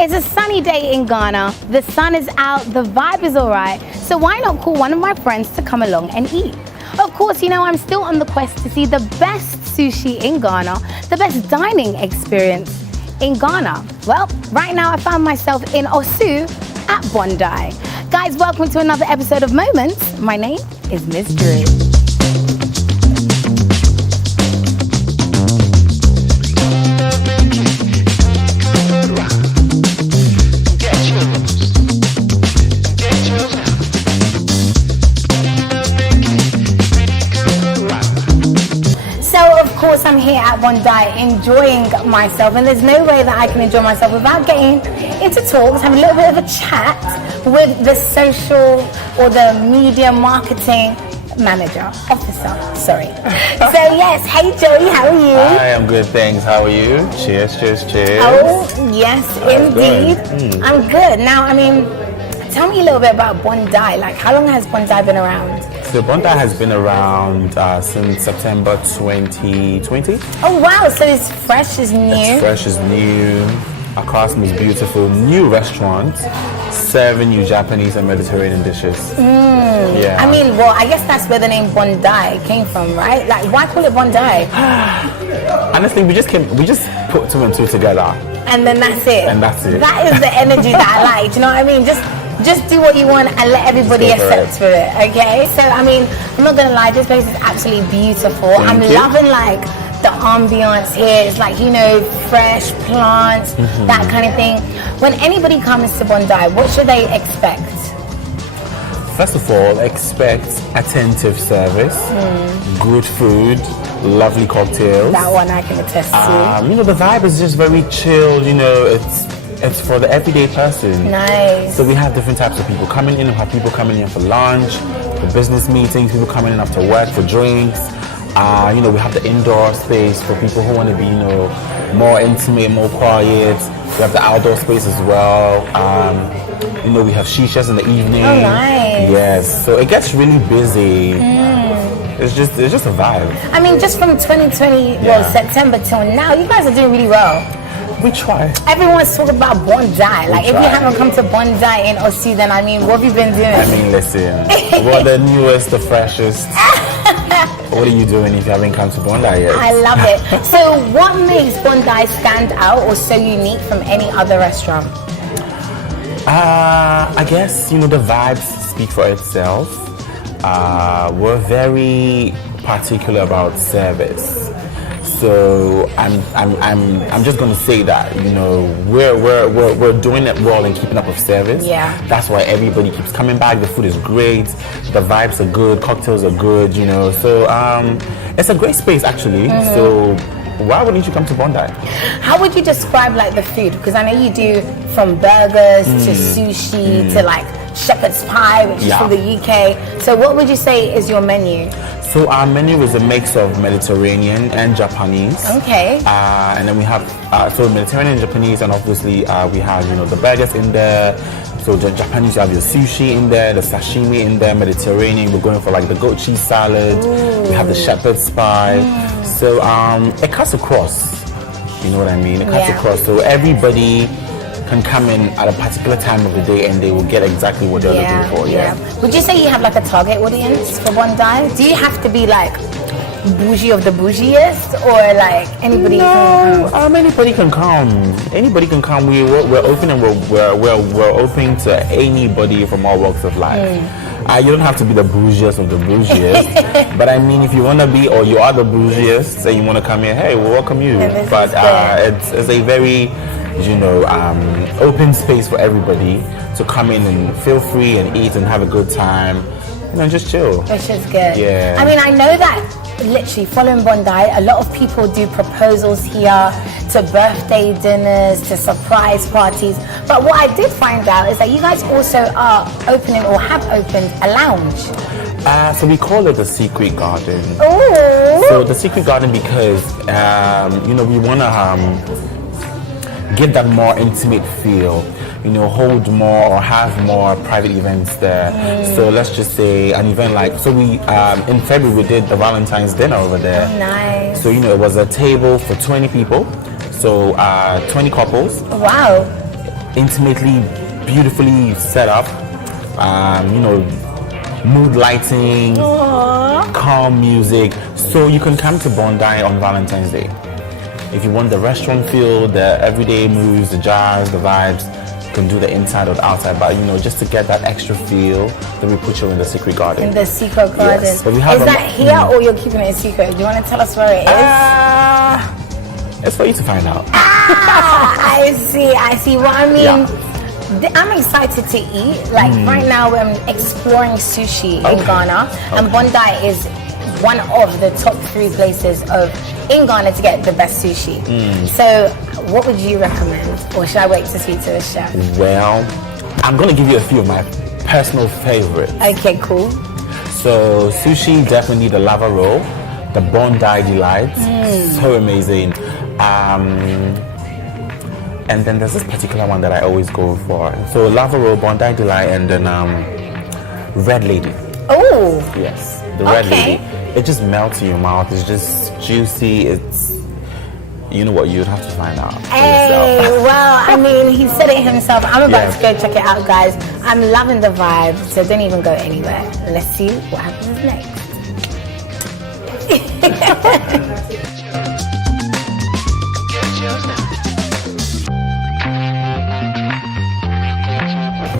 It's a sunny day in Ghana. The sun is out, the vibe is all right. So why not call one of my friends to come along and eat? Of course, you know, I'm still on the quest to see the best sushi in Ghana, the best dining experience in Ghana. Well, right now I found myself in Osu at Bondi. Guys, welcome to another episode of Moments. My name is Miss Drew. Of course, I'm here at Bondi enjoying myself, and there's no way that I can enjoy myself without getting into talks, having a little bit of a chat with the social or the media marketing officer. So yes, hey Joey, how are you? Hi, I'm good, thanks. How are you? Cheers. Oh yes, indeed. I'm good. Now, I mean, tell me a little bit about Bondi. Like, how long has Bondi been around? So Bondi has been around since September 2020. Oh wow, so it's fresh, it's new. It's fresh, it's new. Our customer is beautiful. New restaurant, serving you Japanese and Mediterranean dishes. Yeah. I mean, well, I guess that's where the name Bondi came from, right? Like, why call it Bondi? Honestly, we just put two and two together. And then that's it. That is the energy that I like. Do you know what I mean? Just do what you want and let everybody accept for it, okay? So, I mean, I'm not gonna lie, this place is absolutely beautiful. I'm loving like the ambiance here. It's like, you know, fresh plants, that kind of thing. When anybody comes to Bondi, what should they expect? First of all, expect attentive service, good food, lovely cocktails. That one I can attest to. You know, the vibe is just very chill. You know, it's for the everyday person. Nice. So we have different types of people coming in. We have people coming in for lunch, for business meetings, people coming in after work for drinks. You know, we have the indoor space for people who want to be, you know, more intimate, more quiet. We have the outdoor space as well. You know, we have shishas in the evening. Oh, nice. Yes. So it gets really busy. It's just a vibe. I mean, just from 2020, well, September till now, you guys are doing really well. We try. Everyone's talking about Bondi. Like, if you haven't come to Bondi in Osu, then I mean, what have you been doing? I mean, listen, we're the newest, the freshest. What are you doing if you haven't come to Bondi yet? I love it. So, what makes Bondi stand out or so unique from any other restaurant? I guess, you know, the vibes speak for itself. We're very particular about service. So I'm just gonna say that, you know, we're doing it well and keeping up with service. Yeah. That's why everybody keeps coming back. The food is great, the vibes are good, cocktails are good, you know. So it's a great space actually. So why wouldn't you come to Bondi? How would you describe like the food? Because I know you do from burgers to sushi to like shepherd's pie, which is from the UK. So what would you say is your menu? So our menu is a mix of Mediterranean and Japanese. Okay. And then we have so Mediterranean and Japanese, and obviously we have, you know, the burgers in there. So the Japanese, you have your sushi in there, the sashimi in there. Mediterranean, we're going for like the goat cheese salad. We have the shepherd's pie. So it cuts across. You know what I mean? It cuts across. So everybody can come in at a particular time of the day and they will get exactly what they're looking for. Yeah. Would you say you have like a target audience for Bondi? Do you have to be like bougie of the bougiest, or like anybody? No, anybody can come. Anybody can come. We're open, and we're open to anybody from all walks of life. You don't have to be the bougiest of the bougiest, but I mean, if you want to be, or you are the bougiest, and you want to come here, hey, we'll welcome you. But it's a very, you know, open space for everybody to come in and feel free and eat and have a good time, and then just chill. Which is good. Yeah. I mean, I know that literally following Bondi, a lot of people do proposals here, to birthday dinners, to surprise parties. But what I did find out is that you guys also are opening or have opened a lounge. So we call it the Secret Garden. Ooh. So the Secret Garden because, you know, we want to get that more intimate feel, you know, hold more or have more private events there. So let's just say an event like, so we, in February we did the Valentine's dinner over there. Oh, nice. So, you know, it was a table for 20 people. So 20 couples. Wow. intimately, beautifully set up. Mood lighting, calm music. So you can come to Bondi on Valentine's Day. If you want the restaurant feel, the everyday moves, the jazz, the vibes, you can do the inside or the outside. But just to get that extra feel, then we put you in the secret garden. In the secret garden. Yes. But we have is that here or you're keeping it a secret? Do you want to tell us where it is? It's for you to find out. I see. Well, I mean, I'm excited to eat. Like right now, I'm exploring sushi in Ghana, and Bondi is one of the top 3 places in Ghana to get the best sushi. So, what would you recommend, or should I wait to speak to the chef? Well, I'm gonna give you a few of my personal favorites. Okay, cool. So, sushi, definitely the lava roll, the Bondi delight, so amazing. And then there's this particular one that I always go for. So lava roll, Bondi delight, and then red lady. Oh. Yes, the red lady. It just melts in your mouth. It's just juicy. It's, you know what, you'd have to find out for yourself. Well, I mean, he said it himself. I'm about to go check it out, guys. I'm loving the vibe, so don't even go anywhere. Let's see what happens next.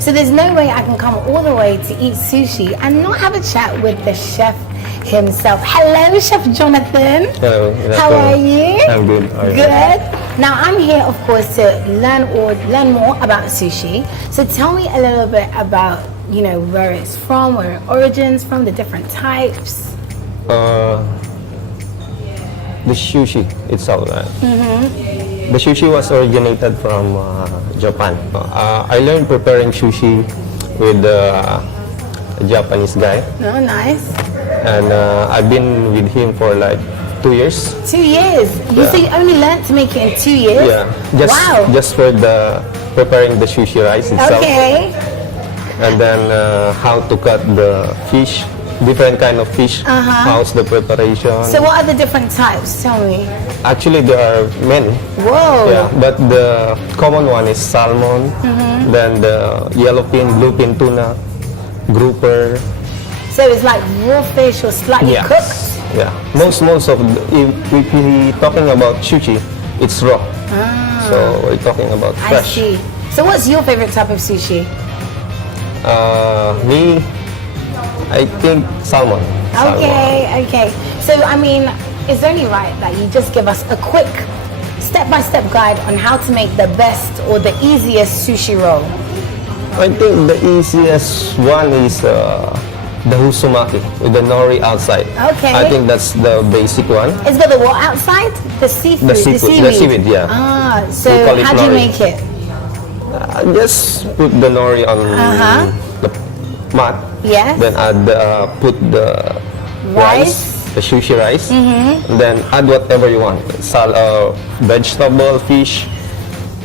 So there's no way I can come all the way to eat sushi and not have a chat with the chef himself. Hello, Chef Jonathan. Hello. How are you? I'm good. How are you? Good. Now I'm here, of course, to learn more about sushi. So tell me a little bit about, where it's from, where it origins from, the different types. The sushi itself. The sushi was originated from Japan. I learned preparing sushi with a Japanese guy. Oh, nice. And I've been with him for like 2 years. 2 years? You say you only learned to make it in 2 years? Yeah. Just for preparing the sushi rice itself. Okay. And then how to cut the fish, different kind of fish, how's the preparation. So what are the different types? Tell me. Actually, there are many. Whoa. Yeah, but the common one is salmon, then the yellowfin, bluefin tuna, grouper. So it's like raw fish or slightly cooked? Yeah. Most of if we're talking about sushi, it's raw. So we're talking about fresh. I see. So what's your favorite type of sushi? Me, I think salmon. Okay. So I mean, it's only right that you just give us a quick step-by-step guide on how to make the best or the easiest sushi roll. I think the easiest one is the husumaki with the nori outside. Okay. I think that's the basic one. It's got the what outside? The seafood. The seaweed, yeah. So how do you make it? Just put the nori on the mat. Yes. Then put the rice, the sushi rice. Then add whatever you want. Vegetable, fish.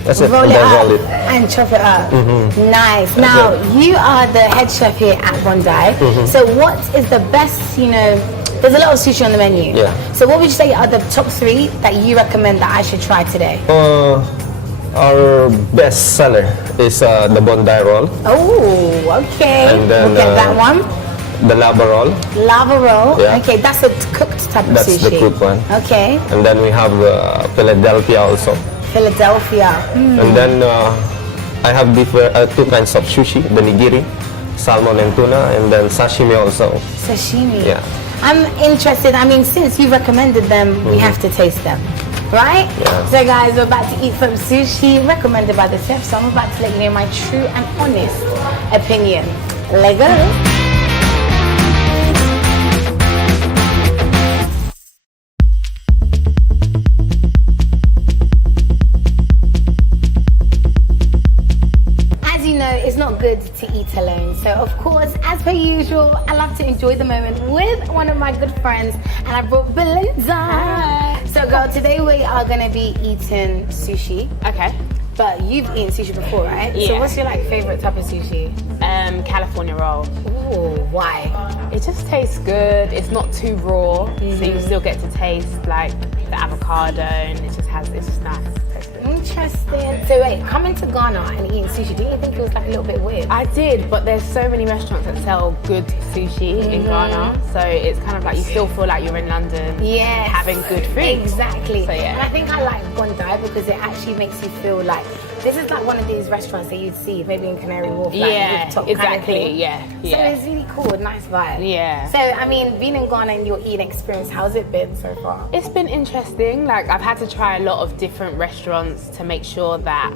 That's it. Roll it then up roll it. and chop it up. Nice. Now, you are the head chef here at Bondi. So what is the best, there's a lot of sushi on the menu. Yeah. So what would you say are the top 3 that you recommend that I should try today? Our best seller is the Bondi roll. Oh, okay. And then, we'll get that one. The lava roll. Lava roll. Yeah. Okay, that's a cooked type of That's sushi. the cooked one. Okay. And then we have the Philadelphia also. Philadelphia. And then I have 2 kinds of sushi, the nigiri, salmon and tuna, and then sashimi also. Sashimi. Yeah. I'm interested. I mean, since you recommended them, we have to taste them. Right? Yeah. So guys, we're about to eat some sushi recommended by the chef. So I'm about to let you know my true and honest opinion. Let's go. It's not good to eat alone. So of course, as per usual, I love to enjoy the moment with one of my good friends, and I brought Belinda. Hi. So girl, today we are gonna be eating sushi. Okay. But you've eaten sushi before, right? Yeah. So what's your favorite type of sushi? California roll. Ooh, why? It just tastes good. It's not too raw, so you still get to taste the avocado, and it's just nice. Interesting. So wait, coming to Ghana and eating sushi, didn't you think it was like a little bit weird? I did, but there's so many restaurants that sell good sushi in Ghana, so it's kind of like you still feel like you're in London, Yes. having good food. Exactly. So, yeah. And I think I like Bondai because it actually makes you feel like this is like one of these restaurants that you'd see maybe in Canary Wharf. Like, Yeah, rooftop exactly. Kind of thing. Yeah. So it's really cool, nice vibe. Yeah. So I mean, being in Ghana and your eating experience, how's it been so far? It's been interesting. Like I've had to try a lot of different restaurants to make sure that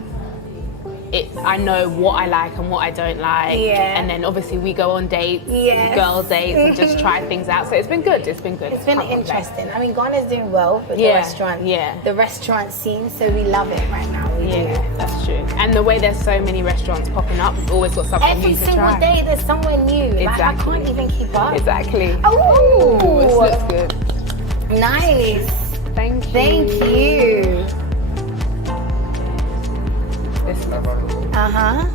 I know what I like and what I don't like. Yeah. And then obviously we go on dates, Yes. girl dates, and just try things out. So it's been good. It's been good. It's been Can't complain. interesting. I mean, Ghana's doing well with the Yeah, restaurant. yeah. The restaurant scene, so we love it right now. We do. Yeah, that's true. And the way there's so many restaurants popping up, we've always got something Every new to single try. day there's somewhere new. Like, I Exactly. can't even keep up. Exactly. Oh, This looks good. nice. Thank you. Thank you. This looks good. Uh-huh.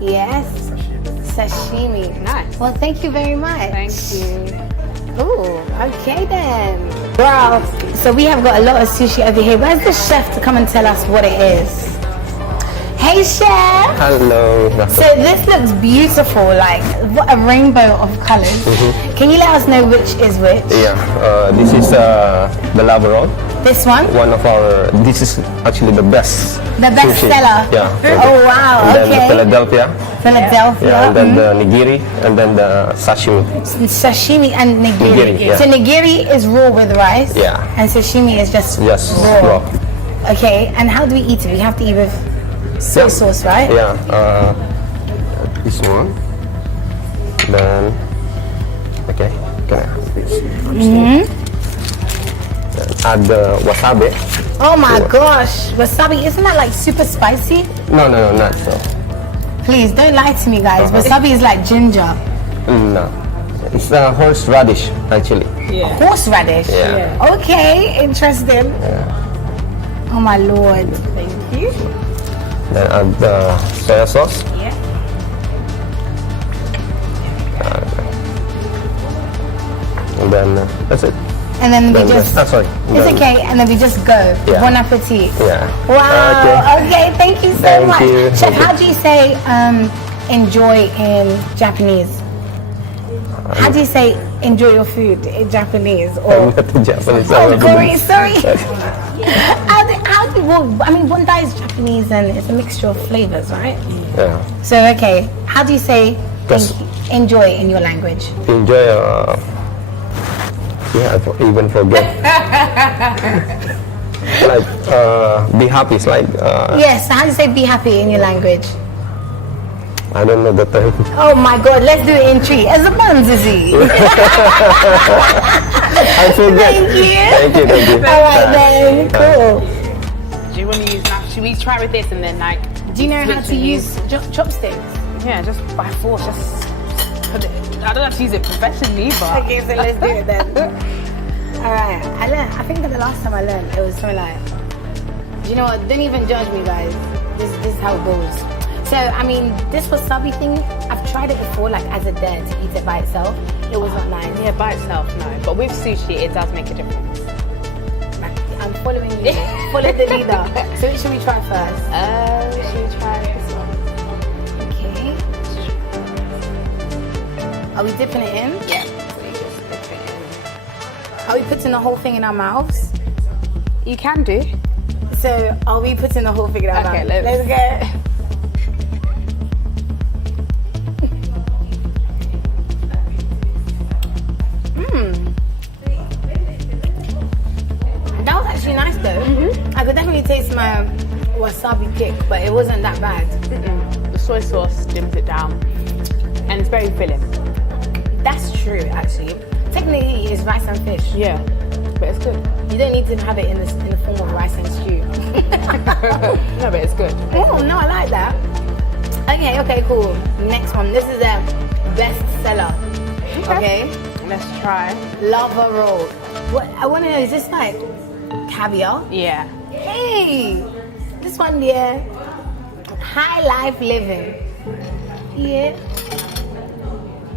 Yes. Sashimi. Nice. Well, thank you very much. Thank you. Ooh, okay then. Well, so we have got a lot of sushi over here. Where's the chef to come and tell us what it is? Hey, chef. Hello. So this looks beautiful, like what a rainbow of colors. Can you let us know which is which? Yeah, this is the lava roll. This one? This is actually the best. The best sushi. seller? Yeah. Oh, wow, And then the okay. Philadelphia. Philadelphia. Yeah, and then the nigiri, and then the sashimi. Sashimi and nigiri. Nigiri, yeah. So nigiri is raw with rice. Yeah. And sashimi is just Just raw. raw. Okay, and how do we eat it? We have to eat with soy sauce, right? Yeah, this one. Then, okay, can I have this? Then add the wasabi. Oh my gosh, wasabi, isn't that like super spicy? No, not so. Please, don't lie to me guys. Wasabi is like ginger. No, it's horseradish actually. Yeah. Horseradish. Yeah. Okay, interesting. Oh my lord. Thank you. Then add the soy sauce. Yeah. And then that's it. And then we Then just, sorry. it's Then- okay, and then we just go. Yeah. Bon appetit. Yeah. Wow, okay, thank you so Thank much. you. Chef, how do you say enjoy in Japanese? How do you say enjoy your food in Japanese? I'm Or not Japanese. oh, I'm Korean, Japanese. sorry. Well, I mean, Bondai is Japanese and it's a mixture of flavors, right? Yeah. So, okay, how do you say Yes. enjoy in your language? Enjoy. Yeah, I even forget. Like be happy. It's like Yes, so how do you say be happy in your language? I don't know the term. Oh my god, let's do it in tree. As a Bonzizi. I forget. Thank you. Thank you. Alright then, cool. Do you want to use now? Should we try with this and then like? Do you know how switch to and use chopsticks? Yeah, just by force, just put it. I don't have to use it professionally, but. Okay, so let's do it then. Alright, I think that the last time I learned, it was something like, you know what, don't even judge me guys. This is how it goes. So, I mean, this wasabi thing, I've tried it before, like as a dare to eat it by itself. It was not nice. Yeah, by itself, no. But with sushi, it does make a difference. I'm following you. Follow the leader. So, which should we try first? Should we try this one? Okay. Are we dipping it in? Yeah. So you just dip it in. Are we putting the whole thing in our mouths? You can do. So, are we putting the whole thing in our Okay, mouths? let's go. That was actually nice though. I could definitely taste my wasabi kick, but it wasn't that bad. The soy sauce dims it down, and it's very filling. That's true, actually. Technically, it's rice and fish. Yeah, but it's good. You don't need to have it in the form of rice and stew. No, but it's good. Oh no, I like that. Okay, cool. Next one. This is the best seller. Okay. Let's try. Lava roll. What I want to know is this like caviar? Yeah. Hey, this one here, high life living. Yeah.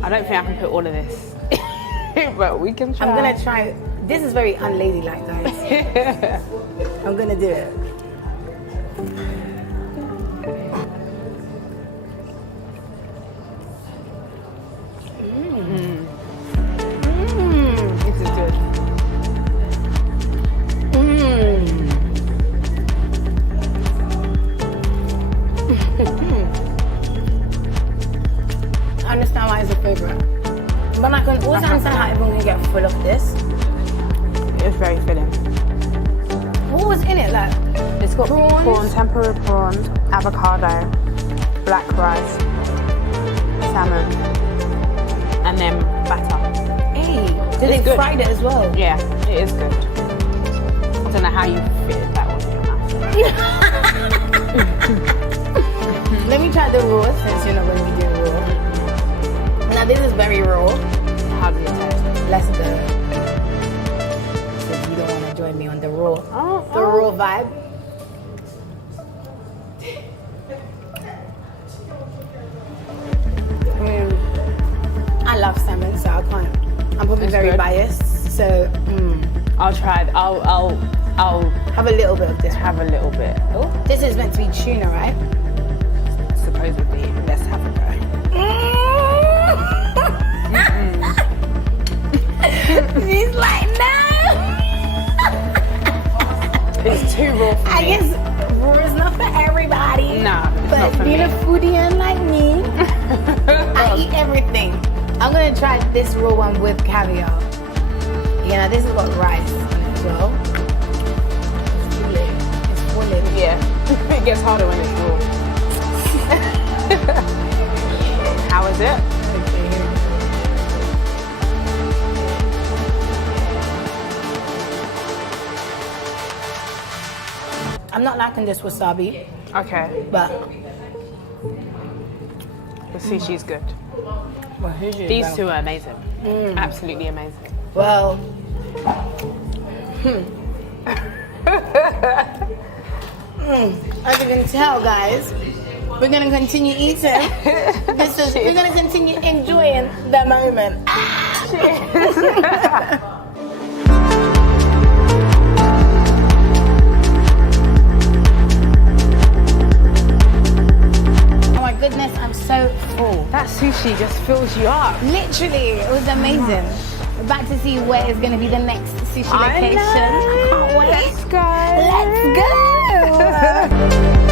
I don't think I can put all of this, but we can try. I'm gonna try. This is very unladylike, guys. I'm gonna do it. I understand why it's a favorite. But I can also understand how everyone can get full of this. It's very filling. What was in it? Like, It's got Prawns? prawn, tempura prawns, avocado, black rice, salmon, and then batter. hey, did they It's good. fried it as well? Yeah, it is good. I don't know how you fit that one in your mouth. Let me try the raw since you're not going to be doing raw. Now this is very raw. How does it taste? Let's go. If you don't want to join me on the raw, the raw vibe. I love salmon, so I can't. I'm probably It's very good. biased, so I'll try. I'll have a little bit of this. have a little bit. Oh, this is meant to be tuna, right? Supposedly, let's have a go. She's like, no. It's too raw for I me. guess raw is not for everybody. Nah, it's but not for being me. a foodie like me, I eat everything. I'm gonna try this raw one with caviar. You know, this has got rice on it as well. It's fully. Yeah, it gets harder when it's raw. How is it? I'm not liking this wasabi, Okay, but the sushi's good. well, These two are amazing. Absolutely amazing. Well, as you can tell, guys, we're gonna continue eating. We're gonna continue enjoying the moment. Oh my goodness, I'm so full. That sushi just fills you up. Literally, it was amazing. We're about to see where is going to be the next sushi location. I can't wait. Let's go. Let's go.